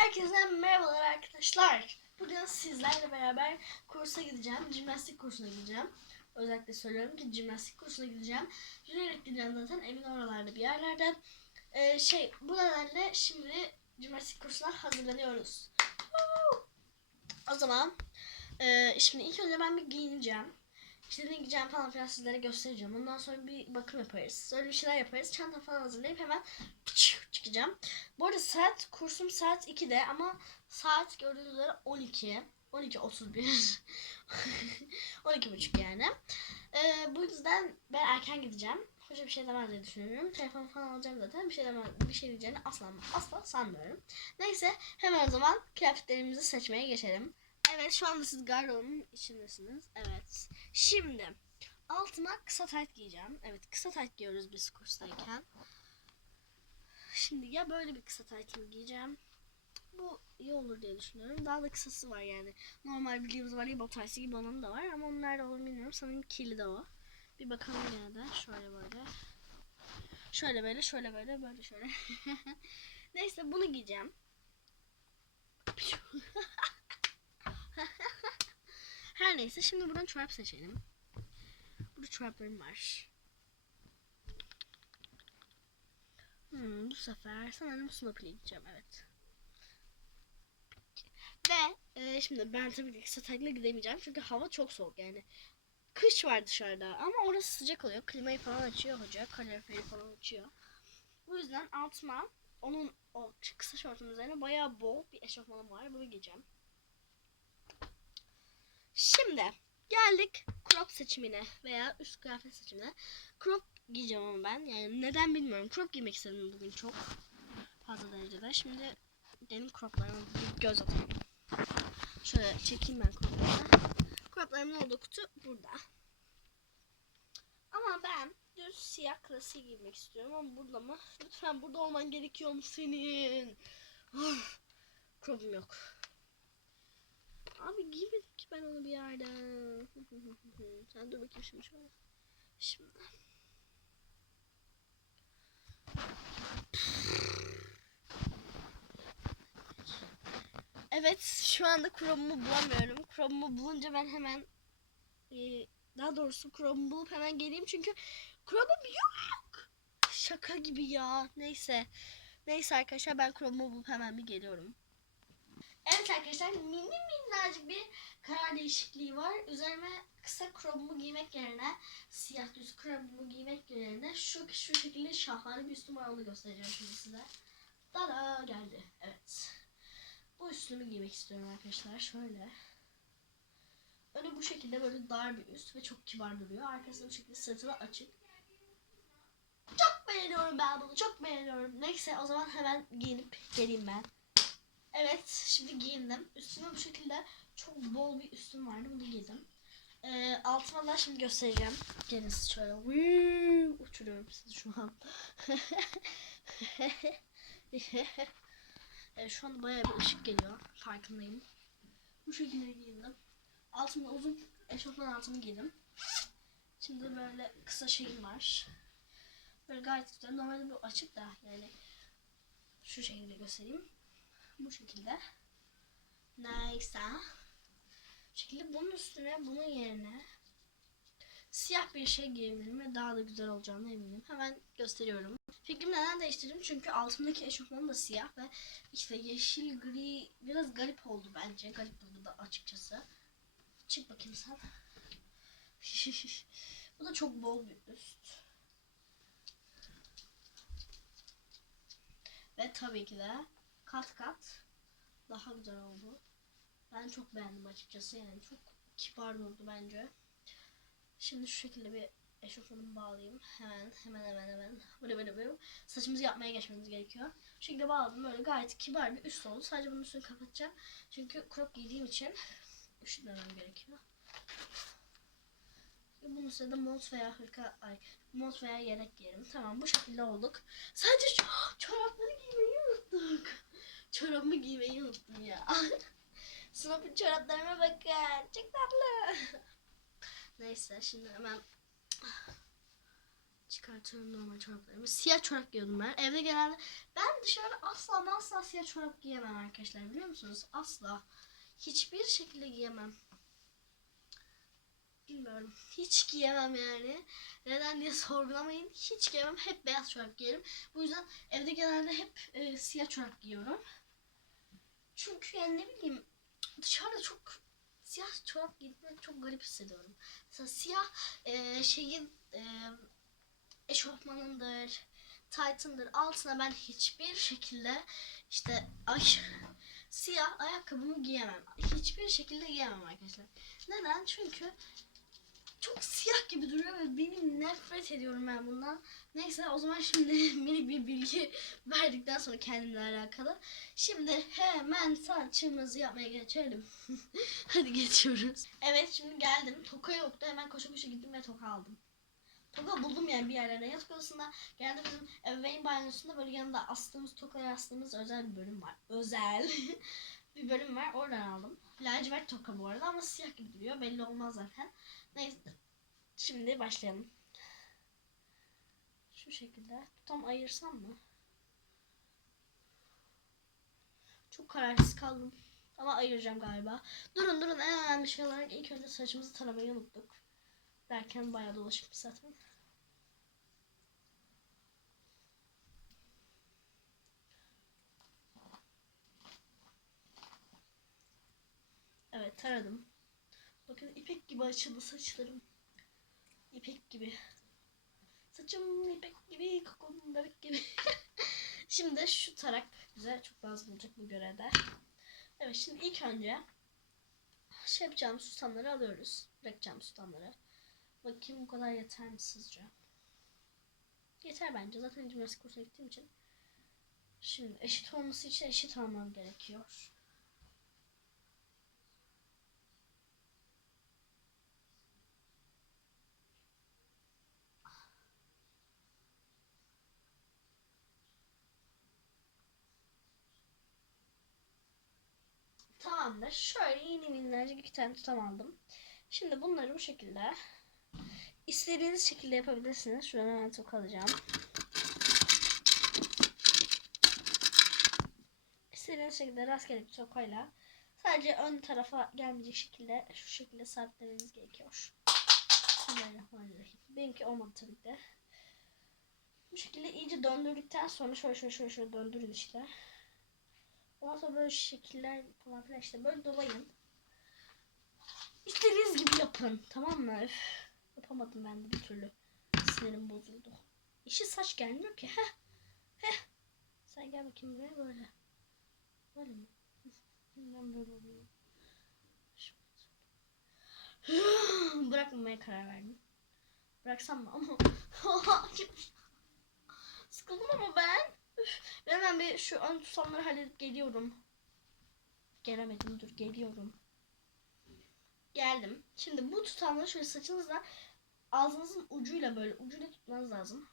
Herkese merhabalar arkadaşlar. Bugün sizlerle beraber kursa gideceğim. Jimnastik kursuna gideceğim. Özellikle söylüyorum ki jimnastik kursuna gideceğim. Yürüyerek gideceğim zaten emin oralarda bir yerlerde. Ee, şey bu nedenle şimdi jimnastik kursuna hazırlanıyoruz. O zaman e, şimdi ilk önce ben bir giyineceğim. İşte ne giyeceğim falan filan sizlere göstereceğim. Ondan sonra bir bakım yaparız. Sonra bir şeyler yaparız. Çanta falan hazırlayıp hemen çıkacağım. Bu arada saat kursum saat 2'de ama saat gördüğünüz üzere 12. 12.31. 12.30 yani. Ee, bu yüzden ben erken gideceğim. Hoca bir şey demez diye düşünüyorum. Telefon falan alacağım zaten. Bir şey demez, bir şey diyeceğini asla asla sanmıyorum. Neyse hemen o zaman kıyafetlerimizi seçmeye geçelim. Evet şu anda siz gardırobun içindesiniz. Evet. Şimdi altıma kısa tayt giyeceğim. Evet kısa tayt giyiyoruz biz kurstayken. Şimdi ya böyle bir kısa taytımı giyeceğim. Bu iyi olur diye düşünüyorum. Daha da kısası var yani. Normal bildiğimiz var ya botaysı gibi onun da var. Ama onun nerede olur bilmiyorum. Sanırım kirli de o. Bir bakalım yine de. Şöyle böyle. Şöyle böyle, şöyle böyle, böyle şöyle. Neyse bunu giyeceğim. Her neyse şimdi buradan çorap seçelim. Burada çoraplarım var. Bu sefer sanırım Snoopy'le gideceğim evet. Ve e, şimdi ben tabii ki kısa taytla gidemeyeceğim çünkü hava çok soğuk yani. Kış var dışarıda ama orası sıcak oluyor. Klimayı falan açıyor hoca. Kaloriferi falan açıyor. Bu yüzden altıma onun o kısa şortun üzerine bayağı bol bir eşofmanım var. Bunu giyeceğim. Şimdi geldik crop seçimine veya üst kıyafet seçimine. Crop giyeceğim ama ben. Yani neden bilmiyorum. Crop giymek istedim bugün çok fazla derecede. Şimdi benim croplarıma bir göz atalım. Şöyle çekeyim ben croplarımı. Croplarımın olduğu kutu burada. Ama ben düz siyah klasik giymek istiyorum ama burada mı? Lütfen burada olman gerekiyor mu senin? Uf, Crop'um yok. Abi giymedim ki ben onu bir yerden. Sen dur bakayım şimdi şöyle. Şimdi. Evet şu anda Chrome'umu bulamıyorum. Chrome'umu bulunca ben hemen e, daha doğrusu Chrome'umu bulup hemen geleyim çünkü Chrome'um yok. Şaka gibi ya. Neyse. Neyse arkadaşlar ben Chrome'umu bulup hemen bir geliyorum. Evet arkadaşlar mini minnacık bir karar değişikliği var. Üzerime kısa crop'umu giymek yerine siyah düz crop'umu giymek yerine şu şu şekilde şahane bir üstüm onu göstereceğim şimdi size. Tada geldi. Evet. Bu üstümü giymek istiyorum arkadaşlar. Şöyle. Önü bu şekilde böyle dar bir üst ve çok kibar duruyor. Arkasında bu şekilde sırtı da açık. Çok beğeniyorum ben bunu. Çok beğeniyorum. Neyse o zaman hemen giyinip geleyim ben. Evet şimdi giyindim. Üstüme bu şekilde çok bol bir üstüm vardı. Bunu giydim. Ee, altıma da şimdi göstereceğim. Gelin siz şöyle. Uçuruyorum sizi şu an. evet, şu anda bayağı bir ışık geliyor. Farkındayım. Bu şekilde giyindim. Altımda uzun eşofman altımı giydim. Şimdi böyle kısa şeyim var. Böyle gayet güzel. Normalde bu açık da yani şu şekilde göstereyim bu şekilde. Neyse. Bu şekilde bunun üstüne bunun yerine siyah bir şey giyebilirim ve daha da güzel olacağını eminim. Hemen gösteriyorum. Fikrimi neden değiştirdim? Çünkü altımdaki eşofmanım da siyah ve işte yeşil gri biraz garip oldu bence. Garip buldu da açıkçası. Çık bakayım sen. Bu da çok bol bir üst. Ve tabii ki de kat kat daha güzel oldu. Ben çok beğendim açıkçası yani çok kibar durdu bence. Şimdi şu şekilde bir eşofmanımı bağlayayım. Hemen hemen hemen hemen. Böyle böyle böyle. Saçımızı yapmaya geçmemiz gerekiyor. Şu şekilde bağladım böyle gayet kibar bir üst oldu. Sadece bunun üstünü kapatacağım. Çünkü crop giydiğim için üşütmemem gerekiyor. Bunun üstüne de mont veya hırka, ay mont veya yelek giyerim. Tamam bu şekilde olduk. Sadece şu çorapları giymeyi unuttuk. Çorabımı giymeyi unuttum ya. Sınıfın çoraplarıma bakın. Çok tatlı. Neyse şimdi hemen Çıkartıyorum normal çoraplarımı. Siyah çorap giyiyordum ben. Evde genelde ben dışarıda asla asla siyah çorap giyemem arkadaşlar biliyor musunuz? Asla. Hiçbir şekilde giyemem. Bilmiyorum. Hiç giyemem yani. Neden diye sorgulamayın. Hiç giyemem. Hep beyaz çorap giyerim. Bu yüzden evde genelde hep e, siyah çorap giyiyorum. Çünkü yani ne bileyim dışarıda çok siyah çorap giymek çok garip hissediyorum. Mesela siyah e, şeyin e, eşofmanındır, tight'ındır altına ben hiçbir şekilde işte ay siyah ayakkabımı giyemem. Hiçbir şekilde giyemem arkadaşlar. Neden? Çünkü çok siyah gibi duruyor ve benim nefret ediyorum ben bundan. Neyse o zaman şimdi minik bir bilgi verdikten sonra kendimle alakalı. Şimdi hemen saçımızı yapmaya geçelim. Hadi geçiyoruz. Evet şimdi geldim. Toka yoktu. Hemen koşa koşa gittim ve toka aldım. Toka buldum yani bir yerlerde. Yatak odasında genelde bizim ebeveyn banyosunda böyle yanında astığımız tokaya astığımız özel bir bölüm var. Özel bir bölüm var. Oradan aldım. Lacivert toka bu arada ama siyah gibi duruyor. Belli olmaz zaten. Neyse. Şimdi başlayalım. Şu şekilde. Tam ayırsam mı? Çok kararsız kaldım. Ama ayıracağım galiba. Durun durun en önemli şey olarak ilk önce saçımızı taramayı unuttuk. Derken bayağı dolaşmış zaten. Evet taradım. Bakın ipek gibi açıldı saçlarım. İpek gibi. Saçım ipek gibi, kokum bebek gibi. şimdi şu tarak bize çok lazım olacak bu görevde. Evet şimdi ilk önce şey yapacağım susamları alıyoruz. Bırakacağım susamları. Bakayım bu kadar yeter mi sizce? Yeter bence. Zaten jimnastik kursuna gittiğim için. Şimdi eşit olması için eşit almam gerekiyor. Tamamdır. Şöyle yeni minnacık iki tane tutam aldım. Şimdi bunları bu şekilde istediğiniz şekilde yapabilirsiniz. Şuradan hemen toka alacağım. İstediğiniz şekilde rastgele bir tokayla sadece ön tarafa gelmeyecek şekilde şu şekilde sabitlemeniz gerekiyor. Bismillahirrahmanirrahim. Benimki olmadı tabii ki de. Bu şekilde iyice döndürdükten sonra şöyle şöyle şöyle, şöyle döndürün işte. Ondan sonra böyle şekiller falan filan işte böyle dolayın. İstediğiniz gibi yapın. Tamam mı? Üf, yapamadım ben de bir türlü. Sinirim bozuldu. İşi saç gelmiyor ki. Heh. Heh. Sen gel bakayım buraya böyle. Böyle mi? Ben böyle oluyor. Bırakmamaya karar verdim. Bıraksam mı ama sıkıldım ama ben. Hemen bir şu ön tutamları halledip geliyorum. Gelemedim dur geliyorum. Geldim. Şimdi bu tutamları şöyle saçınızla ağzınızın ucuyla böyle ucuyla tutmanız lazım.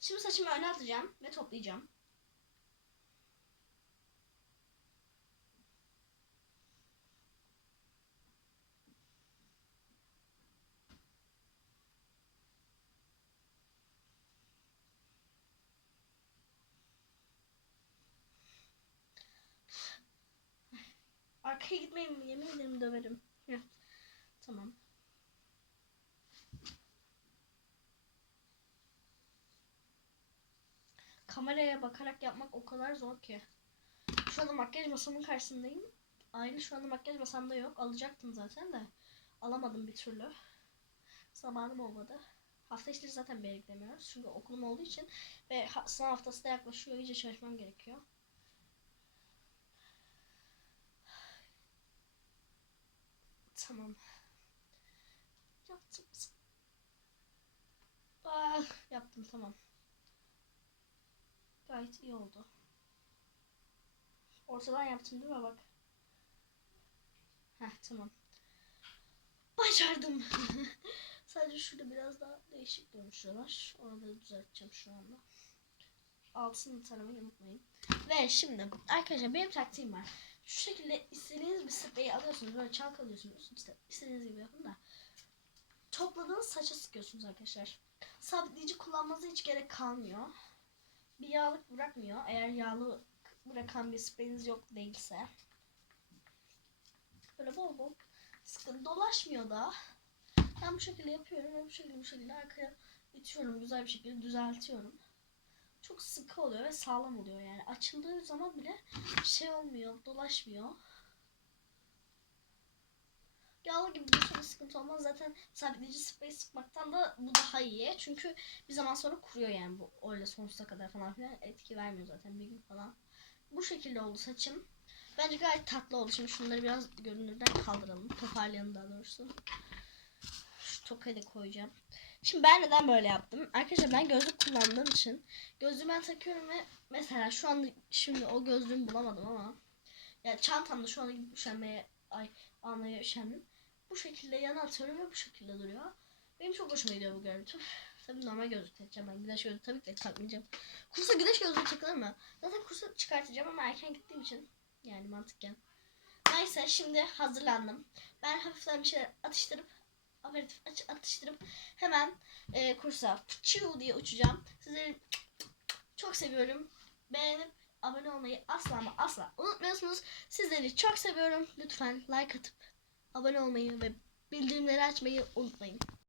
Şimdi saçımı öne atacağım ve toplayacağım. Arkaya gitmeyin yemin ederim döverim. Heh. Tamam. Kameraya bakarak yapmak o kadar zor ki. Şu anda makyaj masamın karşısındayım. Aynı şu anda makyaj masamda yok. Alacaktım zaten de. Alamadım bir türlü. Zamanım olmadı. Hafta içleri zaten beklemiyoruz. Çünkü okulum olduğu için ve sınav haftası da yaklaşıyor. İyice çalışmam gerekiyor. Tamam. Yaptım. Ah, yaptım tamam. Gayet iyi oldu. Ortadan yaptım değil mi bak. Heh tamam. Başardım. Sadece şurada biraz daha değişik durmuşlar. Oraları düzelteceğim şu anda. Altını taramayı unutmayın. Ve şimdi arkadaşlar benim taktiğim var. Şu şekilde istediğiniz bir spreyi alıyorsunuz. Böyle çalkalıyorsunuz. İşte istediğiniz gibi yapın da. topladığınız saça sıkıyorsunuz arkadaşlar. Sabitleyici kullanmanıza hiç gerek kalmıyor. Bir yağlık bırakmıyor. Eğer yağlı bırakan bir spreyiniz yok değilse. Böyle bol bol sıkın. Dolaşmıyor da. Ben bu şekilde yapıyorum ve bu şekilde bu şekilde arkaya itiyorum. Güzel bir şekilde düzeltiyorum. Çok sıkı oluyor ve sağlam oluyor yani. Açıldığı zaman bile şey olmuyor, dolaşmıyor. Yağlı gibi bir sürü sıkıntı olmaz. Zaten sabitleyici sprey sıkmaktan da bu daha iyi. Çünkü bir zaman sonra kuruyor yani bu öyle sonsuza kadar falan filan etki vermiyor zaten bir gün falan. Bu şekilde oldu saçım. Bence gayet tatlı oldu. Şimdi şunları biraz görünürden kaldıralım. Toparlayalım daha doğrusu. Şu tokayı da koyacağım. Şimdi ben neden böyle yaptım? Arkadaşlar ben gözlük kullandığım için gözlüğü ben takıyorum ve mesela şu anda şimdi o gözlüğümü bulamadım ama ya çantamda şu anda gidip üşenmeye ay almaya üşendim. Bu şekilde yana atıyorum ve bu şekilde duruyor. Benim çok hoşuma gidiyor bu görüntü. Tabii normal gözlük takacağım ben. Güneş gözlüğü tabii ki de takmayacağım. Kursa güneş gözlüğü takılır mı? Zaten kursa çıkartacağım ama erken gittiğim için yani mantıken. Neyse şimdi hazırlandım. Ben hafiften bir şeyler atıştırıp aperatif aç- atıştırıp hemen e, kursa çiu diye uçacağım. Sizleri çok seviyorum. Beğenip abone olmayı asla ama asla unutmuyorsunuz. Sizleri çok seviyorum. Lütfen like atıp abone olmayı ve bildirimleri açmayı unutmayın.